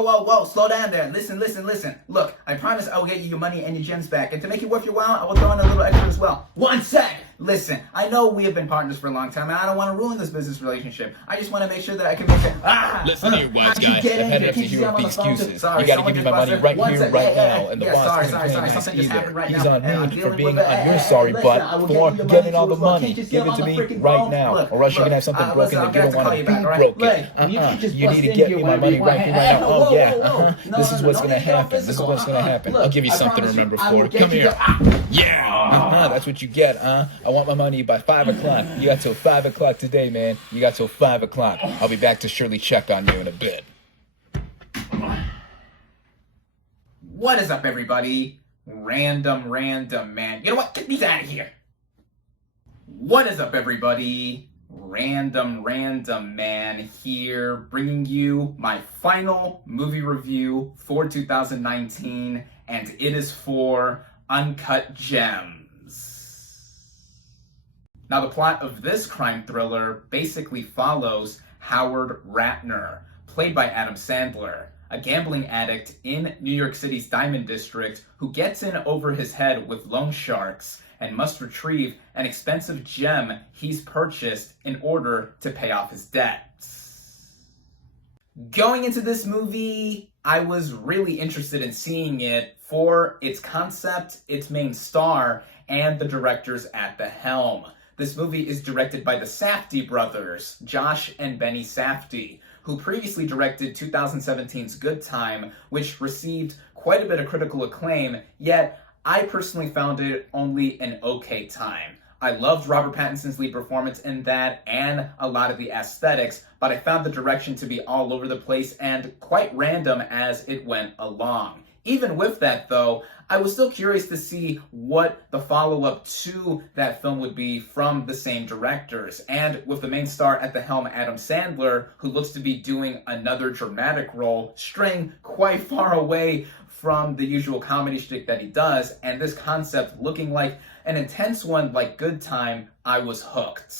Whoa, slow down there. Listen. Look, I promise I will get you your money and your gems back. And to make it worth your while, I will throw in a little extra as well. One sec! Listen, I know we have been partners for a long time, and I don't want to ruin this business relationship. I just want to make sure that I can make it. Listen here, wise guy. I've had enough to hear with excuses. You gotta give me my money right here, right now. And the boss isn't playing nice either. He's on me for being on your sorry butt for getting all the money. Give it to me right now, or else you're gonna have something broken that you don't want to be broken. You need to get me my money right here, right now. Oh yeah, this is what's gonna happen. I'll give you something to remember for. Come here. Yeah, that's what you get, I want my money by 5 o'clock. You got till 5 o'clock today, man. You got till 5 o'clock. I'll be back to surely check on you in a bit. What is up, everybody? Random Man. You know what? Get these out of here. What is up, everybody? Random Man here, bringing you my final movie review for 2019, and it is for Uncut Gems. Now, the plot of this crime thriller basically follows Howard Ratner, played by Adam Sandler, a gambling addict in New York City's Diamond District who gets in over his head with loan sharks and must retrieve an expensive gem he's purchased in order to pay off his debts. Going into this movie, I was really interested in seeing it for its concept, its main star, and the directors at the helm. This movie is directed by the Safdie brothers, Josh and Benny Safdie, who previously directed 2017's Good Time, which received quite a bit of critical acclaim, yet I personally found it only an okay time. I loved Robert Pattinson's lead performance in that and a lot of the aesthetics, but I found the direction to be all over the place and quite random as it went along. Even with that, though, I was still curious to see what the follow-up to that film would be from the same directors. And with the main star at the helm, Adam Sandler, who looks to be doing another dramatic role, straying quite far away from the usual comedy shtick that he does, and this concept looking like an intense one like Good Time, I was hooked.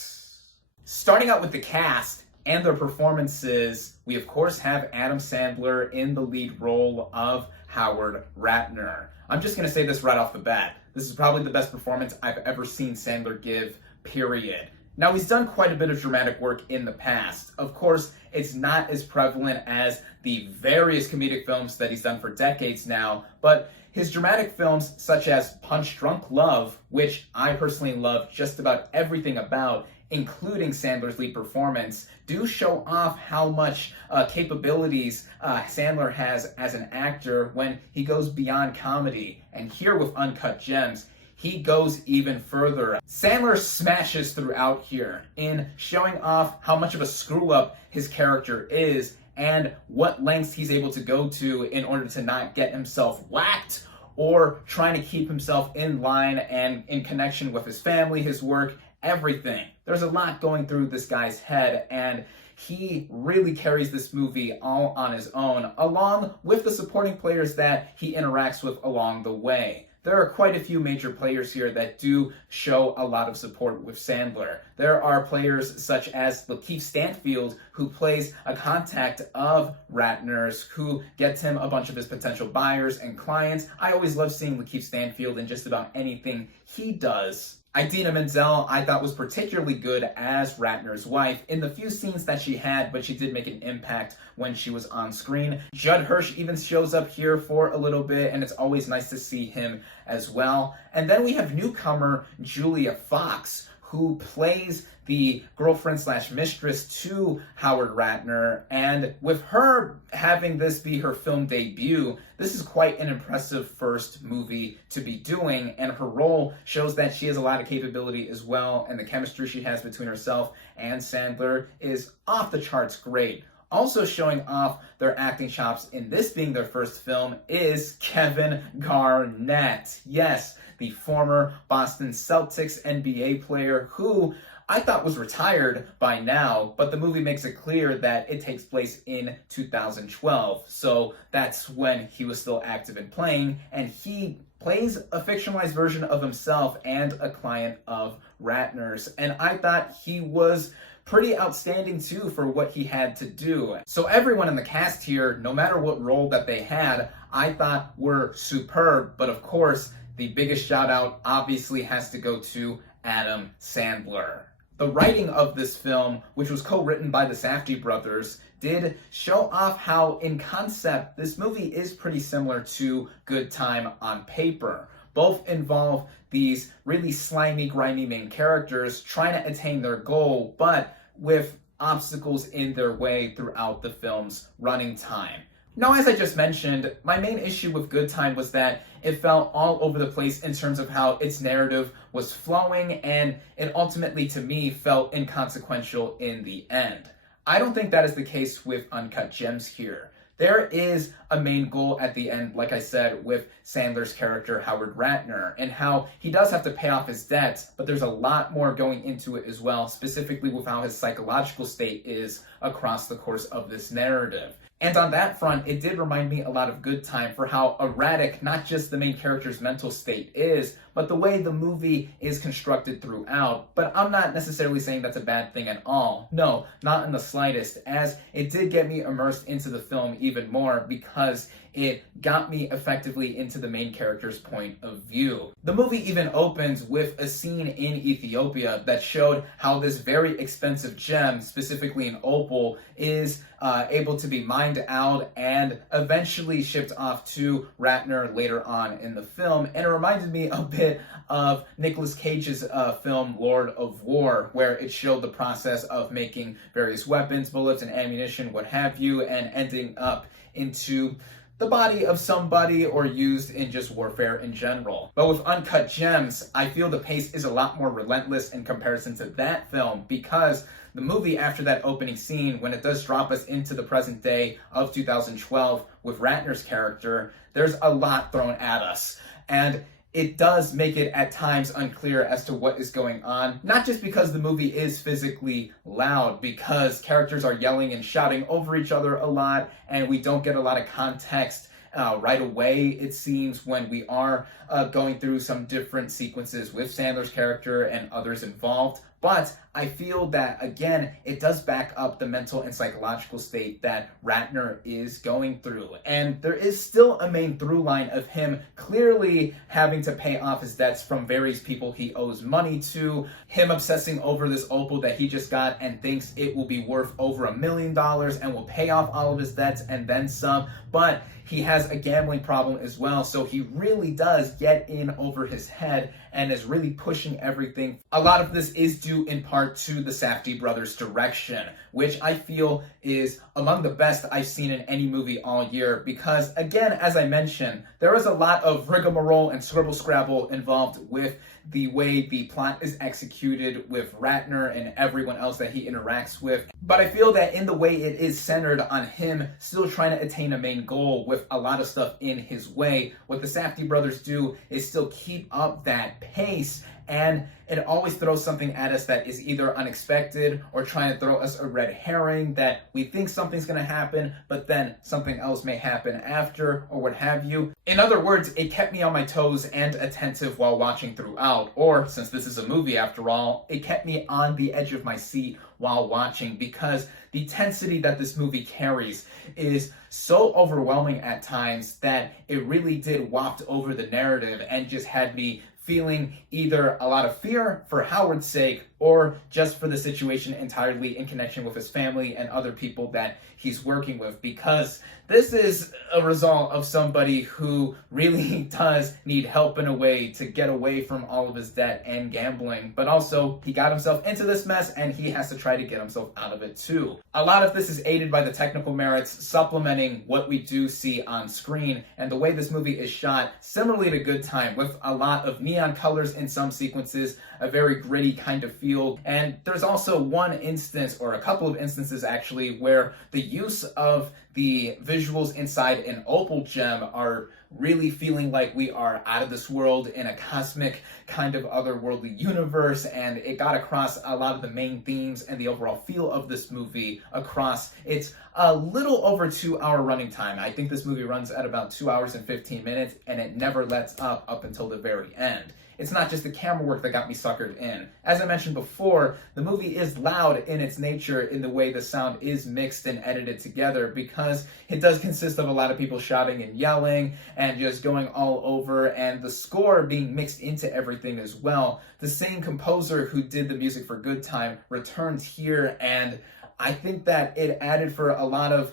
Starting out with the cast and their performances, we of course have Adam Sandler in the lead role of Howard Ratner. I'm just going to say this right off the bat. This is probably the best performance I've ever seen Sandler give, period. Now, he's done quite a bit of dramatic work in the past. Of course, it's not as prevalent as the various comedic films that he's done for decades now, but his dramatic films such as Punch Drunk Love, which I personally love just about everything about, including Sandler's lead performance, do show off how much capabilities Sandler has as an actor when he goes beyond comedy. And here with Uncut Gems, he goes even further. Sandler smashes throughout here in showing off how much of a screw-up his character is and what lengths he's able to go to in order to not get himself whacked or trying to keep himself in line and in connection with his family, his work, everything. There's a lot going through this guy's head, and he really carries this movie all on his own, along with the supporting players that he interacts with along the way. There are quite a few major players here that do show a lot of support with Sandler. There are players such as Lakeith Stanfield, who plays a contact of Ratner's, who gets him a bunch of his potential buyers and clients. I always love seeing Lakeith Stanfield in just about anything he does. Idina Menzel, I thought, was particularly good as Ratner's wife in the few scenes that she had, but she did make an impact when she was on screen. Judd Hirsch even shows up here for a little bit, and it's always nice to see him as well. And then we have newcomer Julia Fox, who plays the girlfriend/mistress to Howard Ratner, and with her having this be her film debut, this is quite an impressive first movie to be doing, and her role shows that she has a lot of capability as well, and the chemistry she has between herself and Sandler is off the charts great. Also showing off their acting chops in this being their first film is Kevin Garnett. Yes, the former Boston Celtics NBA player who I thought was retired by now, but the movie makes it clear that it takes place in 2012. So that's when he was still active and playing, and he plays a fictionalized version of himself and a client of Ratner's. And I thought he was pretty outstanding too for what he had to do. So everyone in the cast here, no matter what role that they had, I thought were superb. But of course, the biggest shout out obviously has to go to Adam Sandler. The writing of this film, which was co-written by the Safdie brothers, did show off how, in concept, this movie is pretty similar to Good Time on paper. Both involve these really slimy, grimy main characters trying to attain their goal, but with obstacles in their way throughout the film's running time. Now, as I just mentioned, my main issue with Good Time was that it felt all over the place in terms of how its narrative was flowing, and it ultimately, to me, felt inconsequential in the end. I don't think that is the case with Uncut Gems here. There is a main goal at the end, like I said, with Sandler's character, Howard Ratner, and how he does have to pay off his debts, but there's a lot more going into it as well, specifically with how his psychological state is across the course of this narrative. And on that front, it did remind me a lot of Good Time for how erratic not just the main character's mental state is, but the way the movie is constructed throughout. But I'm not necessarily saying that's a bad thing at all. No, not in the slightest, as it did get me immersed into the film even more because it got me effectively into the main character's point of view. The movie even opens with a scene in Ethiopia that showed how this very expensive gem, specifically an opal, is able to be mined out and eventually shipped off to Ratner later on in the film. And it reminded me a bit of Nicolas Cage's film Lord of War, where it showed the process of making various weapons, bullets, and ammunition, what have you, and ending up into the body of somebody or used in just warfare in general. But with Uncut Gems, I feel the pace is a lot more relentless in comparison to that film, because the movie, after that opening scene, when it does drop us into the present day of 2012 with Ratner's character, there's a lot thrown at us. And it does make it at times unclear as to what is going on, not just because the movie is physically loud, because characters are yelling and shouting over each other a lot, and we don't get a lot of context right away, it seems, when we are going through some different sequences with Sandler's character and others involved. But I feel that, again, it does back up the mental and psychological state that Ratner is going through. And there is still a main through line of him clearly having to pay off his debts from various people he owes money to, him obsessing over this opal that he just got and thinks it will be worth over $1 million and will pay off all of his debts and then some. But he has a gambling problem as well, so he really does get in over his head and is really pushing everything. A lot of this is due in part to the Safdie brothers' direction, which I feel is among the best I've seen in any movie all year, because, again, as I mentioned, there is a lot of rigmarole and scribble-scrabble involved with the way the plot is executed with Ratner and everyone else that he interacts with. But I feel that in the way it is centered on him still trying to attain a main goal with a lot of stuff in his way, what the Safdie brothers do is still keep up that pace, and it always throws something at us that is either unexpected or trying to throw us a red herring that we think something's going to happen, but then something else may happen after, or what have you. In other words, it kept me on my toes and attentive while watching throughout, or, since this is a movie after all, it kept me on the edge of my seat while watching, because the tensity that this movie carries is so overwhelming at times that it really did waft over the narrative and just had me feeling either a lot of fear for Howard's sake or just for the situation entirely in connection with his family and other people that he's working with, because this is a result of somebody who really does need help in a way to get away from all of his debt and gambling, but also he got himself into this mess and he has to try to get himself out of it too. A lot of this is aided by the technical merits supplementing what we do see on screen, and the way this movie is shot similarly to Good Time, with a lot of neon colors in some sequences, a very gritty kind of feel. And there's also one instance, or a couple of instances actually, where the use of the visuals inside an opal gem are really feeling like we are out of this world in a cosmic kind of otherworldly universe, and it got across a lot of the main themes and the overall feel of this movie across its a little over 2-hour running time. I think this movie runs at about 2 hours and 15 minutes, and it never lets up until the very end. it's not just the camera work that got me suckered in. As I mentioned before, the movie is loud in its nature in the way the sound is mixed and edited together, because it does consist of a lot of people shouting and yelling and just going all over, and the score being mixed into everything as well. The same composer who did the music for Good Time returns here, and I think that it added for a lot of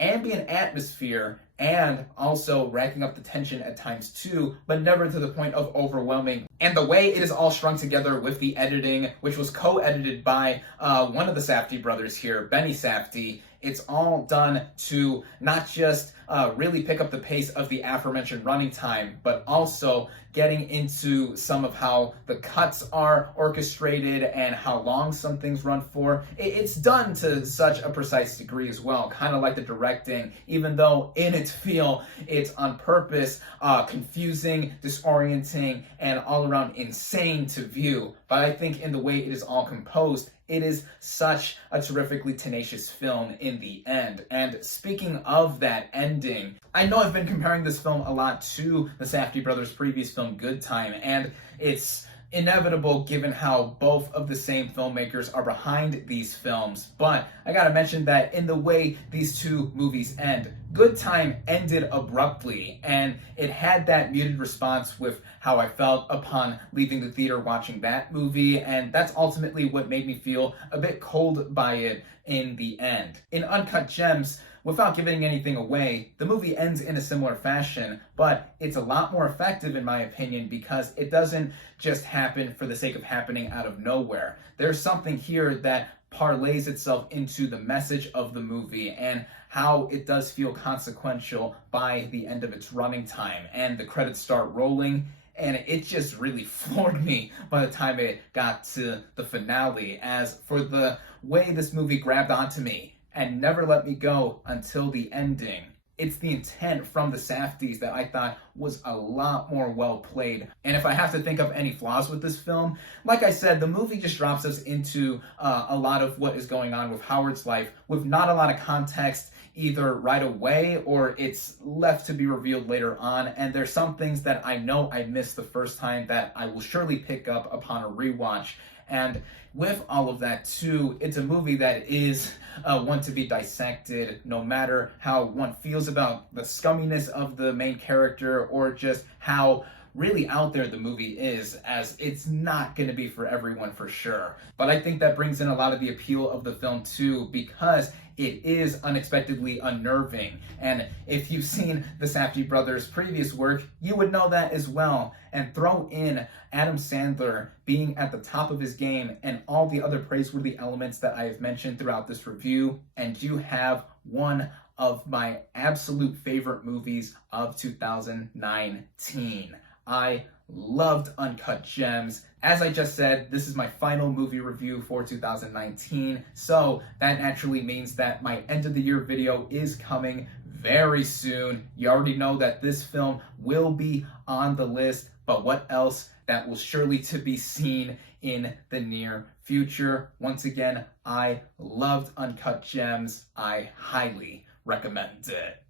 ambient atmosphere and also racking up the tension at times too, but never to the point of overwhelming. And the way it is all strung together with the editing, which was co-edited by one of the Safdie brothers here, Benny Safdie, it's all done to not just really pick up the pace of the aforementioned running time, but also getting into some of how the cuts are orchestrated and how long some things run for. It's done to such a precise degree as well, kind of like the directing, even though in its feel, it's on purpose confusing, disorienting, and all around insane to view. But I think in the way it is all composed, it is such a terrifically tenacious film in the end. And speaking of that ending, I know I've been comparing this film a lot to the Safdie brothers' previous film, Good Time, and it's inevitable given how both of the same filmmakers are behind these films. But I gotta mention that in the way these two movies end, Good Time ended abruptly, and it had that muted response with how I felt upon leaving the theater watching that movie, and that's ultimately what made me feel a bit cold by it in the end. In Uncut Gems, without giving anything away, the movie ends in a similar fashion, but it's a lot more effective in my opinion because it doesn't just happen for the sake of happening out of nowhere. There's something here that parlays itself into the message of the movie and how it does feel consequential by the end of its running time. And the credits start rolling, and it just really floored me by the time it got to the finale. As for the way this movie grabbed onto me and never let me go until the ending, it's the intent from the Safdies that I thought was a lot more well played. And if I have to think of any flaws with this film, like I said, the movie just drops us into a lot of what is going on with Howard's life with not a lot of context either right away or it's left to be revealed later on. And there's some things that I know I missed the first time that I will surely pick up upon a rewatch. And with all of that too, it's a movie that is one to be dissected, no matter how one feels about the scumminess of the main character or just how really out there the movie is, as it's not going to be for everyone for sure. But I think that brings in a lot of the appeal of the film too, because it is unexpectedly unnerving. And if you've seen the Safdie brothers' previous work, you would know that as well. And throw in Adam Sandler being at the top of his game and all the other praiseworthy elements that I have mentioned throughout this review, and you have one of my absolute favorite movies of 2019. I loved Uncut Gems. As I just said, this is my final movie review for 2019, so that naturally means that my end of the year video is coming very soon. You already know that this film will be on the list, but what else? That will surely to be seen in the near future. Once again, I loved Uncut Gems. I highly recommend it.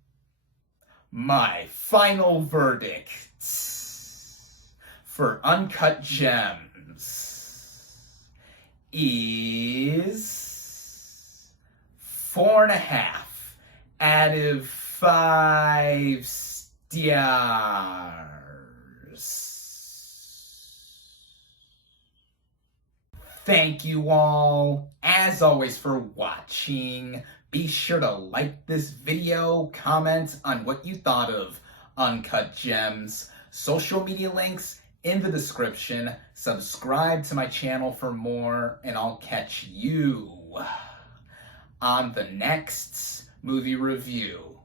My final verdict for Uncut Gems is 4.5 out of 5 stars. Thank you all, as always, for watching. Be sure to like this video, comment on what you thought of Uncut Gems. Social media links in the description. Subscribe to my channel for more, and I'll catch you on the next movie review.